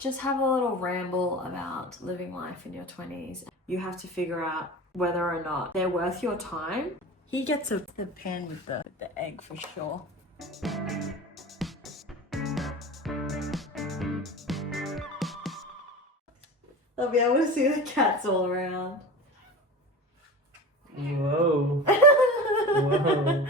just have a little ramble about living life in your 20s. You have to figure out whether or not they're worth your time. He gets the pan with the egg for sure. They'll be able to see the cats all around. Whoa. Whoa.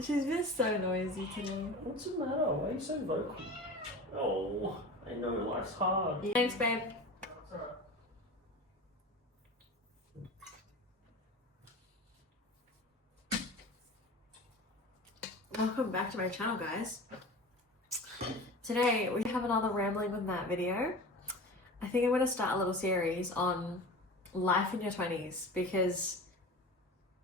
She's been so noisy today. What's the matter? Why are you so vocal? Oh, I know life's hard. Thanks, babe. Welcome back to my channel, guys. Today we have another Rambling with Matt video. I think I'm going to start a little series on life in your 20s because,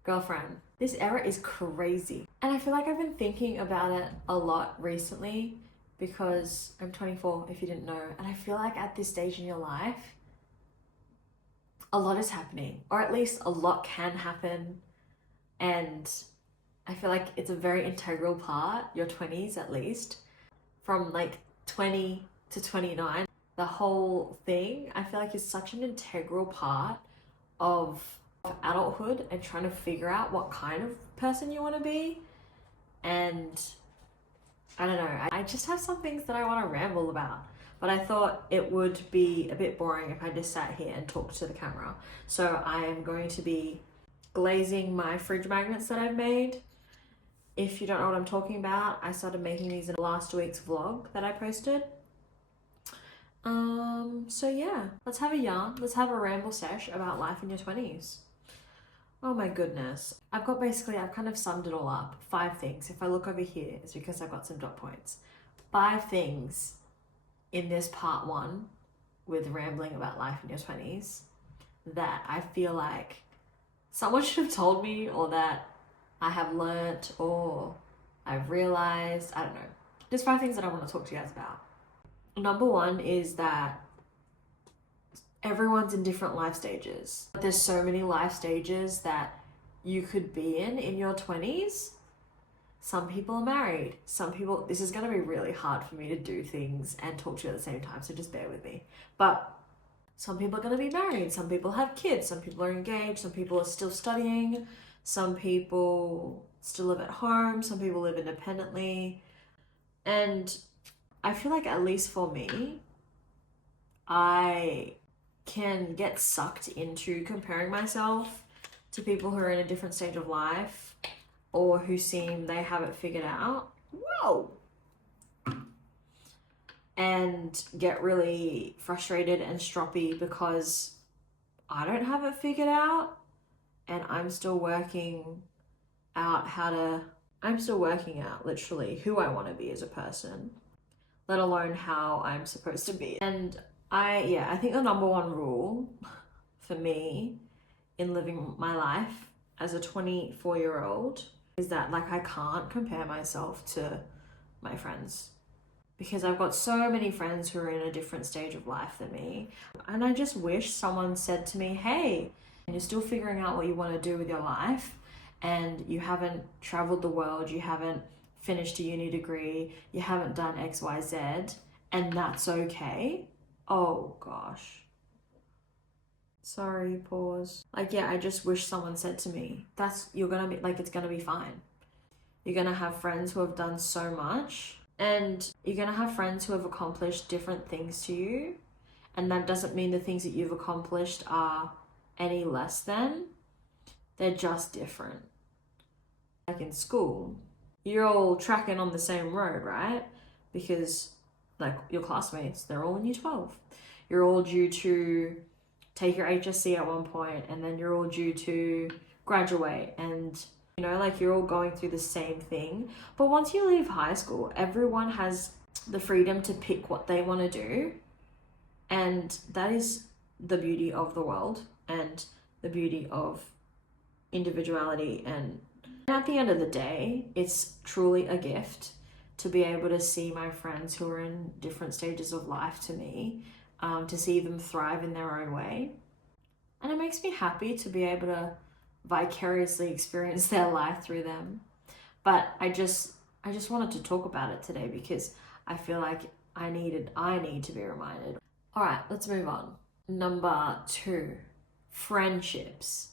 girlfriend, this era is crazy. And I feel like I've been thinking about it a lot recently because I'm 24, if you didn't know. And I feel like at this stage in your life, a lot is happening, or at least a lot can happen. And I feel like it's a very integral part, your 20s at least, from like 20 to 29. The whole thing, I feel like, is such an integral part of adulthood and trying to figure out what kind of person you want to be. And I don't know, I just have some things that I want to ramble about, but I thought it would be a bit boring if I just sat here and talked to the camera. So I am going to be glazing my fridge magnets that I've made. If you don't know what I'm talking about, I started making these in last week's vlog that I posted. So yeah, let's have a yarn. Let's have a ramble sesh about life in your 20s. Oh my goodness. I've kind of summed it all up. 5 things. If I look over here, it's because I've got some dot points. 5 things in this part 1 with rambling about life in your 20s that I feel like someone should have told me, or that I have learnt, or I've realized. I don't know. Just 5 things that I want to talk to you guys about. Number 1 is that everyone's in different life stages. There's so many life stages that you could be in your 20s. Some people are married. Some people, this is going to be really hard for me to do things and talk to you at the same time, so just bear with me. But some people are going to be married. Some people have kids. Some people are engaged. Some people are still studying. Some people still live at home. Some people live independently. And I feel like, at least for me, I can get sucked into comparing myself to people who are in a different stage of life, or who seem they have it figured out. Whoa! And get really frustrated and stroppy because I don't have it figured out, and I'm still working out literally who I want to be as a person, let alone how I'm supposed to be. And I think the number 1 rule for me in living my life as a 24-year-old is that, like, I can't compare myself to my friends, because I've got so many friends who are in a different stage of life than me. And I just wish someone said to me, hey, you're still figuring out what you want to do with your life, and you haven't traveled the world, you haven't finished a uni degree, you haven't done XYZ, and that's okay. Oh gosh. Sorry, pause. Like, yeah, I just wish someone said to me, you're gonna be, like, it's gonna be fine. You're gonna have friends who have done so much, and you're gonna have friends who have accomplished different things to you, and that doesn't mean the things that you've accomplished are any less than. They're just different. Like in school, you're all tracking on the same road, right? Because, like, your classmates, they're all in year 12. You're all due to take your HSC at one point, and then you're all due to graduate, and, you know, like, you're all going through the same thing. But once you leave high school, everyone has the freedom to pick what they want to do, and that is the beauty of the world and the beauty of individuality. And at the end of the day, it's truly a gift to be able to see my friends who are in different stages of life to me, to see them thrive in their own way. And it makes me happy to be able to vicariously experience their life through them. But I just wanted to talk about it today because I feel like I need to be reminded. All right, let's move on. Number 2, friendships.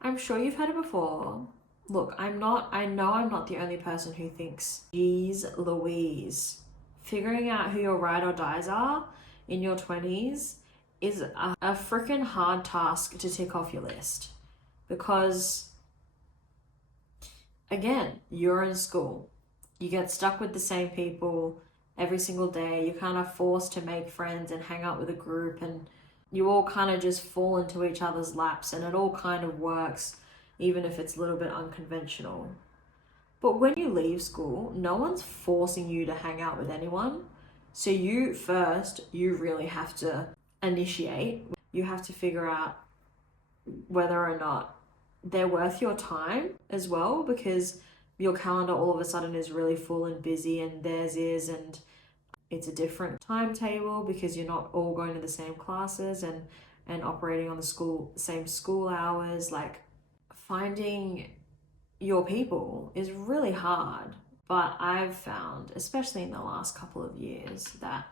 I'm sure you've heard it before. Look, I know I'm not the only person who thinks, geez Louise, figuring out who your ride or dies are in your 20s is a freaking hard task to tick off your list. Because, again, you're in school. You get stuck with the same people every single day. You're kind of forced to make friends and hang out with a group, and you all kind of just fall into each other's laps, and it all kind of works, even if it's a little bit unconventional. But when you leave school, no one's forcing you to hang out with anyone. So you really have to initiate. You have to figure out whether or not they're worth your time as well, because your calendar all of a sudden is really full and busy, and theirs is, and it's a different timetable because you're not all going to the same classes and operating on the same school hours. Like, finding your people is really hard. But I've found, especially in the last couple of years, that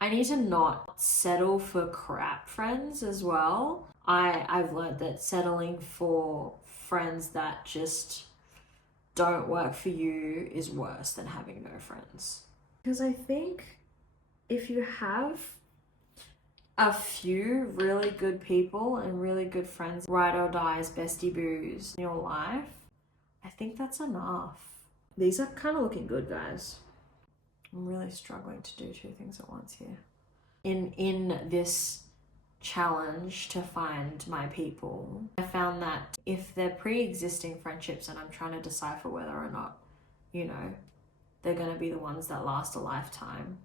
I need to not settle for crap friends as well. I've learned that settling for friends that just don't work for you is worse than having no friends. Because I think if you have a few really good people and really good friends, ride or dies, bestie boos in your life, I think that's enough. These are kind of looking good, guys. I'm really struggling to do 2 things at once here. In this challenge to find my people, I found that if they're pre-existing friendships and I'm trying to decipher whether or not, they're going to be the ones that last a lifetime,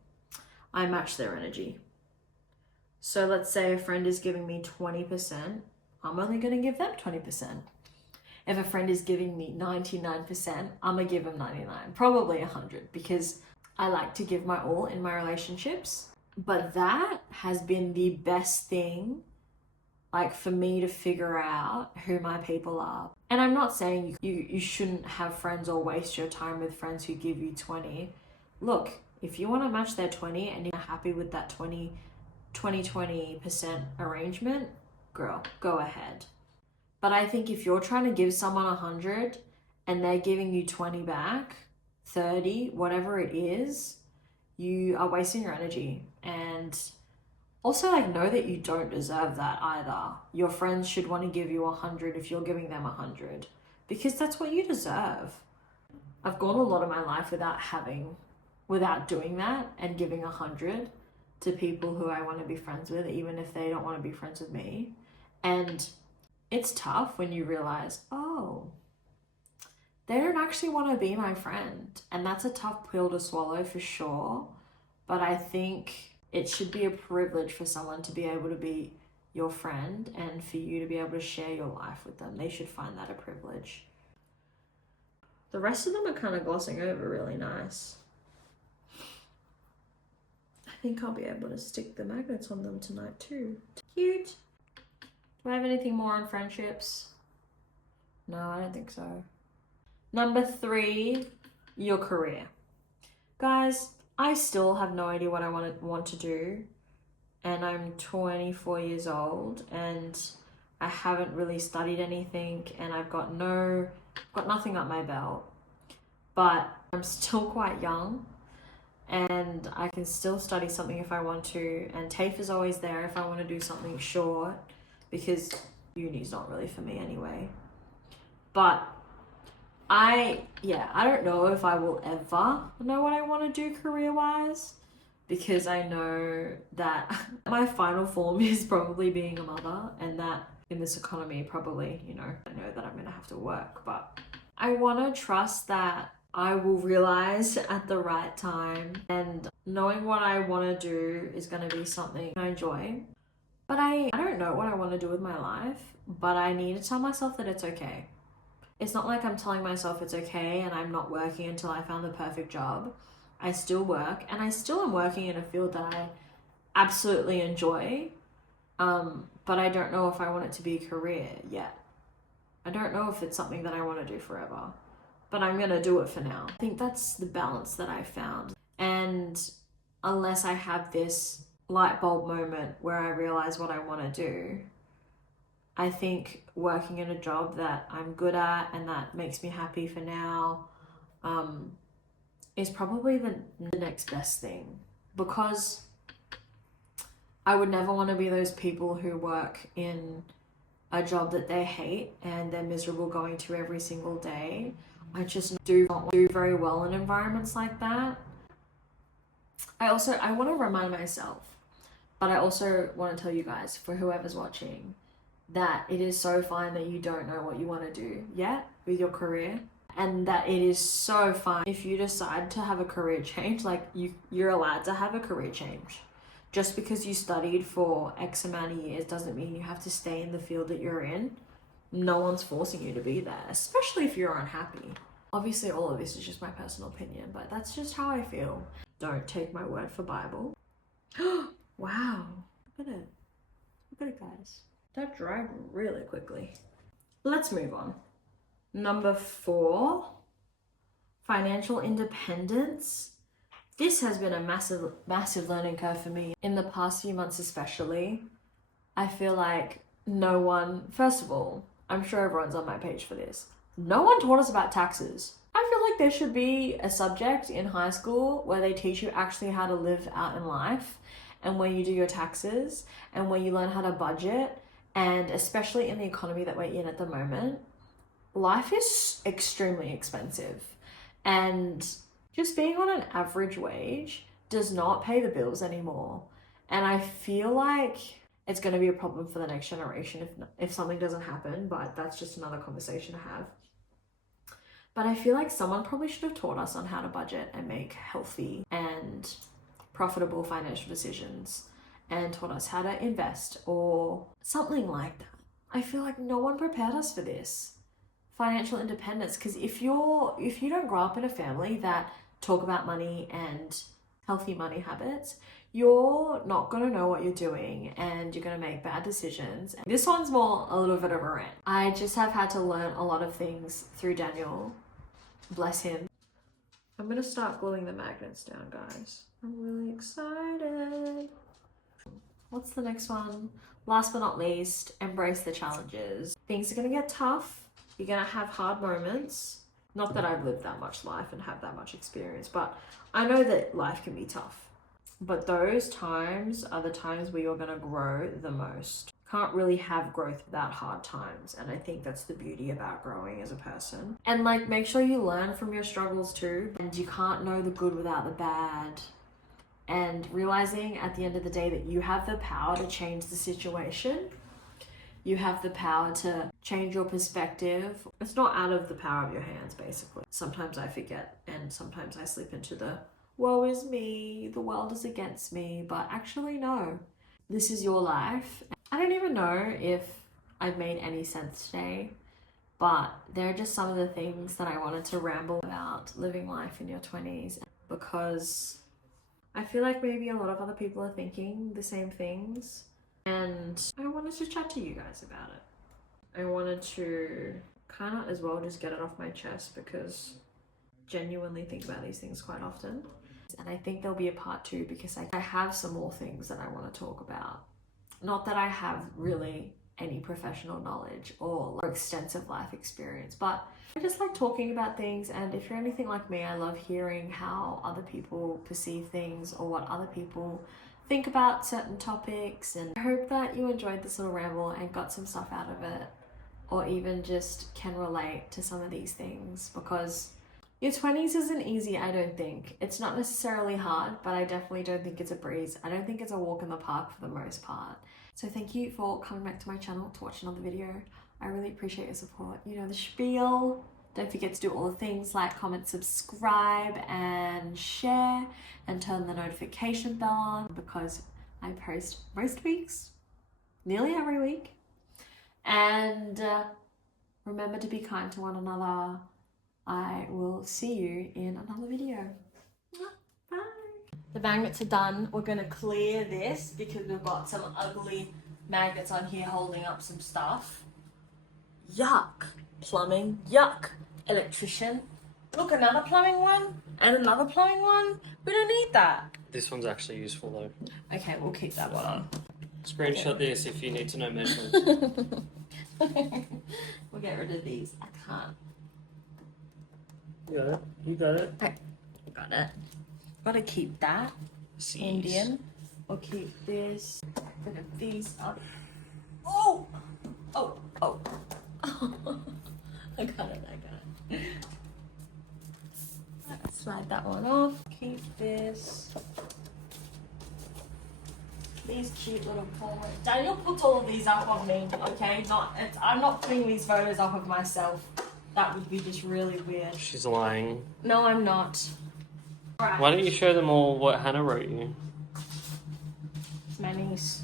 I match their energy. So let's say a friend is giving me 20%, I'm only going to give them 20%. If a friend is giving me 99%, I'm going to give them 99, probably 100, because I like to give my all in my relationships. But that has been the best thing, for me to figure out who my people are. And I'm not saying you shouldn't have friends or waste your time with friends who give you 20. Look, if you want to match their 20 and you're happy with that 20% arrangement, girl, go ahead. But I think if you're trying to give someone 100 and they're giving you 20 back, 30, whatever it is, you are wasting your energy. And also, know that you don't deserve that either. Your friends should want to give you 100 if you're giving them 100, because that's what you deserve. I've gone a lot of my life without doing that and giving 100 to people who I want to be friends with, even if they don't want to be friends with me. And it's tough when you realize, oh, they don't actually want to be my friend. And that's a tough pill to swallow for sure. But I think it should be a privilege for someone to be able to be your friend and for you to be able to share your life with them. They should find that a privilege. The rest of them are kind of glossing over really nice. I think I'll be able to stick the magnets on them tonight too. Cute. Do I have anything more on friendships? No, I don't think so. Number 3, your career. Guys, I still have no idea what I want to do, and I'm 24 years old, and I haven't really studied anything, and I've got nothing up my belt. But I'm still quite young, and I can still study something if I want to, and TAFE is always there if I want to do something short, because uni's not really for me anyway. But I don't know if I will ever know what I want to do career-wise, because I know that my final form is probably being a mother, and that in this economy probably, I know that I'm going to have to work. But I want to trust that I will realize at the right time, and knowing what I want to do is going to be something I enjoy. But I don't know what I want to do with my life, but I need to tell myself that it's okay. It's not like I'm telling myself it's okay and I'm not working until I found the perfect job. I still work, and I still am working in a field that I absolutely enjoy, but I don't know if I want it to be a career yet. I don't know if it's something that I want to do forever, but I'm going to do it for now. I think that's the balance that I found. And unless I have this light bulb moment where I realize what I want to do, I think working in a job that I'm good at and that makes me happy for now is probably the next best thing, because I would never want to be those people who work in a job that they hate and they're miserable going to every single day. I just do not do very well in environments like that. I want to remind myself, but I also want to tell you guys, for whoever's watching, that it is so fine that you don't know what you want to do yet with your career, and that it is so fine if you decide to have a career change. Like, you're allowed to have a career change. Just because you studied for X amount of years doesn't mean you have to stay in the field that you're in. No one's forcing you to be there, especially if you're unhappy. Obviously, all of this is just my personal opinion, but that's just how I feel. Don't take my word for Bible. Wow. Look at it. Look at it, guys. That dried really quickly. Let's move on. Number 4, financial independence. This has been a massive learning curve for me. In the past few months especially, I feel like no one, first of all, I'm sure everyone's on my page for this, no one taught us about taxes. I feel like there should be a subject in high school where they teach you actually how to live out in life, and where you do your taxes, and where you learn how to budget. And especially in the economy that we're in at the moment, life is extremely expensive. And just being on an average wage does not pay the bills anymore. And I feel like it's going to be a problem for the next generation if something doesn't happen, but that's just another conversation to have. But I feel like someone probably should have taught us on how to budget and make healthy and profitable financial decisions, and taught us how to invest or something like that. I feel like no one prepared us for this. Financial independence, because if you don't grow up in a family that talk about money and healthy money habits, you're not going to know what you're doing and you're going to make bad decisions. This one's more a little bit of a rant. I just have had to learn a lot of things through Daniel. Bless him. I'm going to start gluing the magnets down, guys. I'm really excited. What's the next one? Last but not least, embrace the challenges. Things are going to get tough. You're going to have hard moments. Not that I've lived that much life and have that much experience, but I know that life can be tough. But those times are the times where you're going to grow the most. Can't really have growth without hard times, and I think that's the beauty about growing as a person. And like, make sure you learn from your struggles too, and you can't know the good without the bad. And realizing at the end of the day that you have the power to change the situation. You have the power to change your perspective. It's not out of the power of your hands, basically. Sometimes I forget, and sometimes I slip into the woe is me, the world is against me, but actually no, this is your life. I don't even know if I've made any sense today, but there are just some of the things that I wanted to ramble about living life in your 20s, because I feel like maybe a lot of other people are thinking the same things, and I wanted to chat to you guys about it. I wanted to kind of as well just get it off my chest, because genuinely think about these things quite often. And I think there'll be a part 2, because I have some more things that I want to talk about. Not that I have really any professional knowledge or extensive life experience, but I just like talking about things. And if you're anything like me, I love hearing how other people perceive things or what other people think about certain topics. And I hope that you enjoyed this little ramble and got some stuff out of it, or even just can relate to some of these things, because your 20s isn't easy, I don't think. It's not necessarily hard, but I definitely don't think it's a breeze. I don't think it's a walk in the park for the most part. So thank you for coming back to my channel to watch another video. I really appreciate your support. You know the spiel. Don't forget to do all the things like comment, subscribe, and share, and turn the notification bell on, because I post most weeks, nearly every week. And remember to be kind to one another. I will see you in another video. Bye. The magnets are done. We're going to clear this because we've got some ugly magnets on here holding up some stuff. Yuck. Plumbing. Yuck. Electrician. Look, another plumbing one and another plumbing one. We don't need that. This one's actually useful though. Okay, we'll keep that one on. Screenshot this if you need to know measurements. We'll get rid of these. I can't. You got it. You got it. Okay, got it. Gotta keep that. Seas. Indian. We'll keep this. Bit of these up. Oh! Oh! Oh! I got it. Let's slide that one off. Keep this. These cute little Polaroids. Daniel puts all of these up on me, okay? I'm not putting these photos up of myself. That would be just really weird. She's lying. No, I'm not. Right. Why don't you show them all what Hannah wrote you? It's my niece.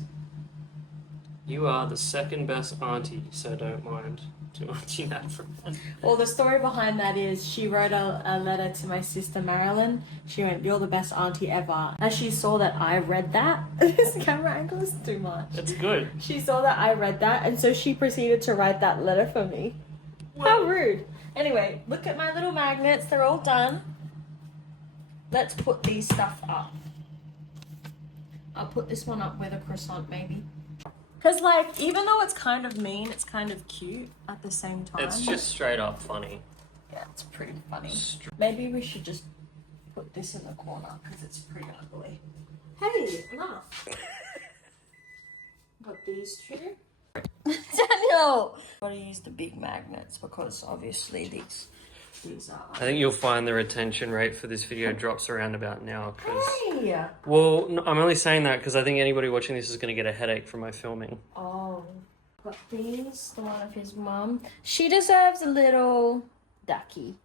You are the second best auntie, so don't mind to Auntie Nat from that. Well, the story behind that is she wrote a letter to my sister Marilyn. She went, "You're the best auntie ever." As she saw that I read that, this camera angle is too much. That's good. She saw that I read that, and so she proceeded to write that letter for me. Well, How rude. Anyway, look at my little magnets. They're all done. Let's put these stuff up. I'll put this one up with a croissant, maybe. Because, like, even though it's kind of mean, it's kind of cute at the same time. it's just straight up funny. Yeah, it's pretty funny. Maybe we should just put this in the corner because it's pretty ugly. Hey, enough. Got these two. Daniel! Gotta use the big magnets because obviously these are. I think you'll find the retention rate for this video drops around about now. Hey! Well, no, I'm only saying that because I think anybody watching this is going to get a headache from my filming. Oh. Got these, the one of his mum. She deserves a little ducky.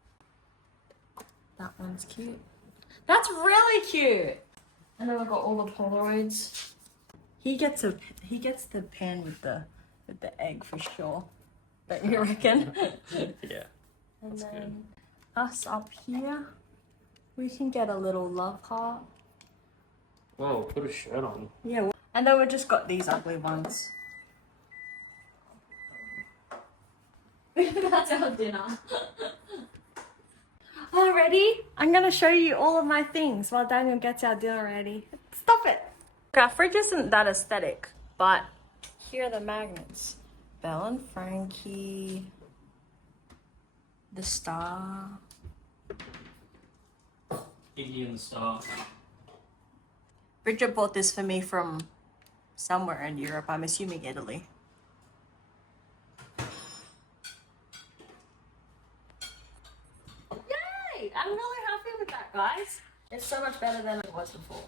That one's cute. That's really cute! And then I've got all the Polaroids. He gets the pen with the egg for sure. Don't you reckon? Yeah. And That's then good. us up here, we can get a little love heart. Whoa, put a shirt on. Yeah. And then we just got these ugly ones. That's our dinner. Already? I'm gonna show you all of my things while Daniel gets our dinner ready. Stop it! Our fridge isn't that aesthetic, but here are the magnets. Belle and Frankie. The star. Iggy and the Star. Bridget bought this for me from somewhere in Europe. I'm assuming Italy. Yay! I'm really happy with that, guys. It's so much better than it was before.